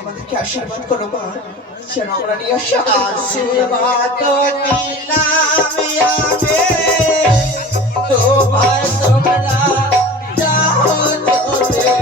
আমাদেরকে আশীর্বাদ করো মা, যেন আমরা নিয়ে আশীর্বাদ দিলাম তোমার তোমরা যাও চলে।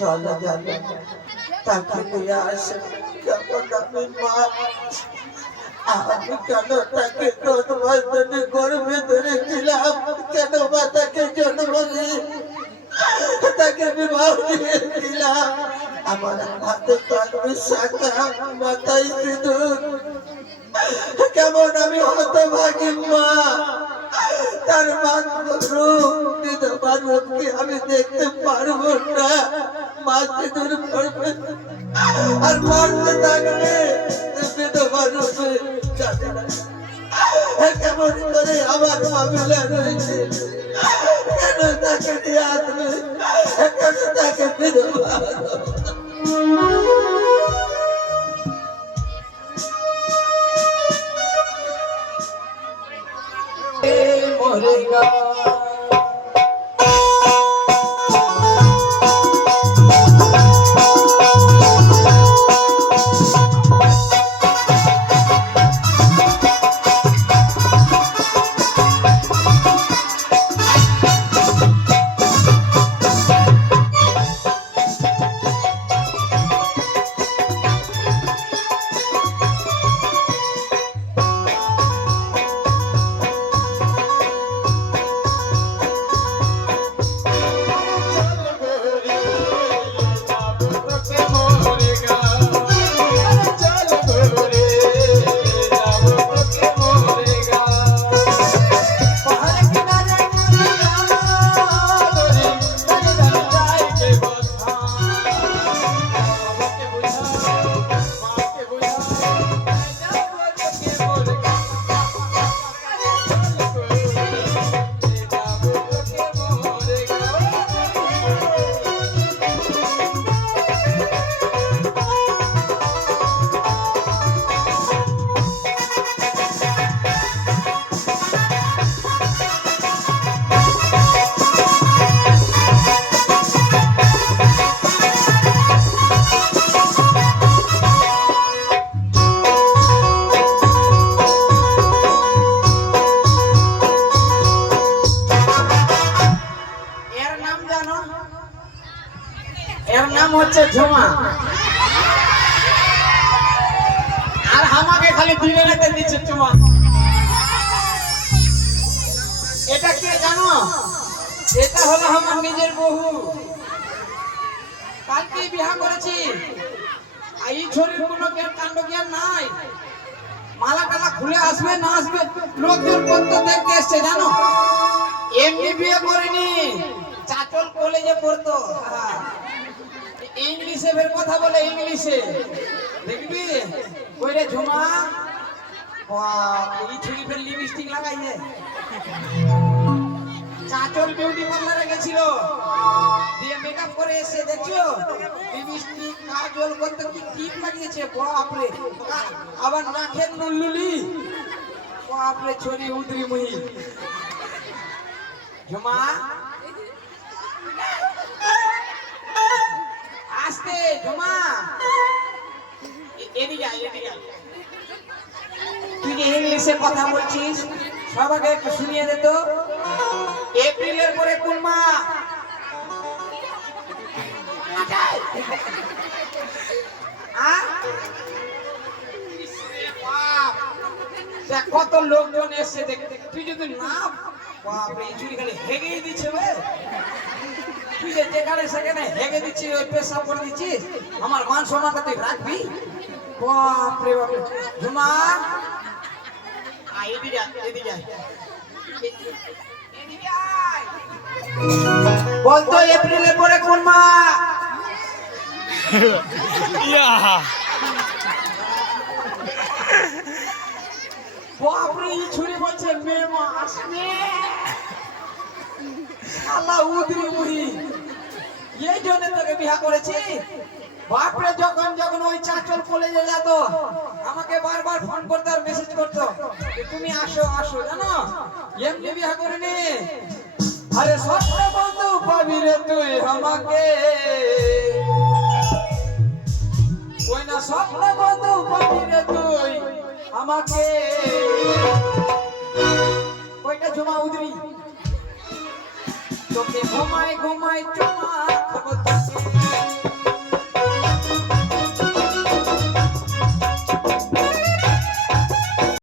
চলো যাবে তাকে নিয়ে আসে। কেমন আমি মা, আমি কেন তাকে 10 মাস ধরে গর্ভে ধরেছিলাম, কেন মা তাকে জন্ম দিয়ে তাকে বিবাহ দিয়েছিলাম। আমার হাতে কাঁদবে শাখা, মাথায় সিঁদুর, কেমন আমি হতভাগী মা। তার রূপকে আমি দেখতে পারবো না। মা সিঁদুর পড়বে আর মারতে থাকবে, বিধবা রূপে জানে না কেমন করে আমার মামলা রয়েছে, কেন তাকে নিয়ে আসবে, কেন তাকে বিধবা মরেগা। এর নাম হচ্ছে ঝুমা, আর আমাকে খালি দিলে রেখে দিচ্ছে ঝুমা। এটা কে জানো? এটা হলো আমার নিজের বহু, কালকে বিবাহ করেছি। এই ছড়ির কোনো কাণ্ড জ্ঞান নাই, মালা টালা খুলে আসবে না আসবে লোকজন কত দেখতে এসছে জানো। এমনি বিয়ে করিনি, চাচল কলেজে পড়তো, ইংলিশে ফের কথা বলে, ইংলিশে দেখবি কইরে ঝুমা এই ছুরি ফের লিপস্টিক লাগাইছে। চাচল বিউটি পার্লারে গেছিল, দিয়ে মেকআপ করে এসে দেখছো লিপস্টিক কাজল করতে কি টিপ লাগিয়েছে, বাপরে। আবার নাকের নুলুলি, বাপরে ছড়ি উদরি মুহি। ঝুমা আস্তে, ঝুমা এদিকে আয়, এদিকে আয়। তুই যে ইংলিশে কথা বলছিস সবাইকে একটু শুনিয়ে দে তো। এপ্রিলের পরে কোন মাস? দেখ কত লোকজন এসছে দেখ তুই যদি না বাপরে এই চুরি খালি হেগেই দিচ্ছে বে তুই যে যেখানে সেখানে হেগে দিচ্ছিস ওই পেশাব করে দিচ্ছিস আমার মান সম্মানটা তুই রাখবি বাপরে বাপরে ঝুমা এদিকে আয় এদিকে আয় এদিকে আয় বলতো এপ্রিলের পরে কোন মা বাপরে এই ছুরি বলছে মে মাস মে শালা উদরি মুহি এই জন্য তোকে বিয়া করেছি বাপরে যখন যখন ওই চাচল কলেজে যেত আমাকে বারবার ফোন করতে আর মেসেজ করতো যে তুমি আসো আসো জানো এমনি বিয়া করিনি আরে স্বপ্ন বন্ধু পাবি রে তুই আমাকে ওই না স্বপ্ন বন্ধু পাবি রে তুই আমাকে ওইটা ঝুমা উদরি তোকে ঘুমাই ঘুমাই চুমা খাবো তোকে